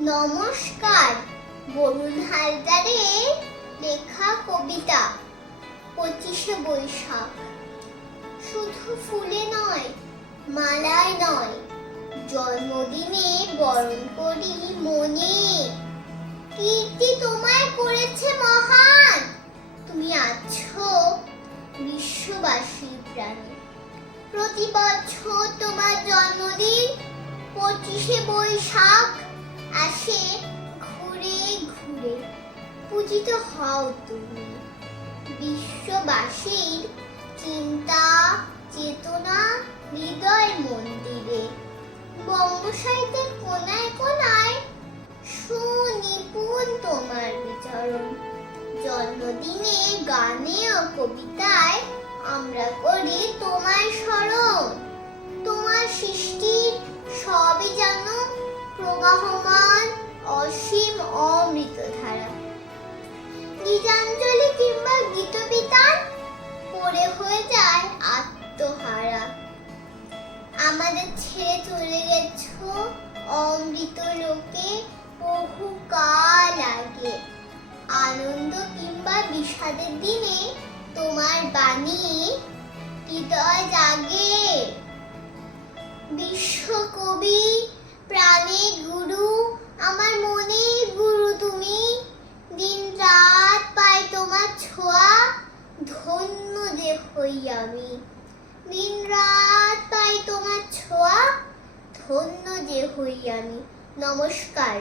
নমস্কার। বরুণ হালদারের লেখা কবিতা 25শে বৈশাখ। শুধু ফুলে নয়, মালায় নয়, জন্মদিনে বরণ করি মনে। কীর্তি তোমায় করেছে মহান, তুমি আছো বিশ্ববাসীর প্রাণে। প্রতি বছর তোমার জন্মদিন 25শে বৈশাখ আসে ঘুরে ঘুরে। পূজিত হও তুমি বিশ্ববাসীর চিন্তা চেতনা হৃদয় মন্দিরে। বঙ্গসাহিত্যের কোনায় কোনায় সুনিপুণ তোমার বিচরণ। জন্মদিনে গানে ও কবিতায় আমরা করি তোমায় স্মরণ। তোমার সৃষ্টির সবই যেন প্রবাহমান অসীম অমৃত ধারা। গীতাঞ্জলি কিংবা গীতবিতান পড়ে হয়ে যায় আত্মহারা। আমাদের ছেড়ে চলে গেছো অমৃত লোকে বহুকাল আগে। আনন্দ কিংবা বিষাদের দিনে তোমার বাণী হৃদয় জাগে। বিশ্বকবি প্রাণের গুরু, আমার মনের গুরু তুমি। দিন রাত পাই তোমার ছোঁয়া, ধন্য যে হই আমি। দিন রাত পাই তোমার ছোঁয়া, ধন্য যে হই আমি। নমস্কার।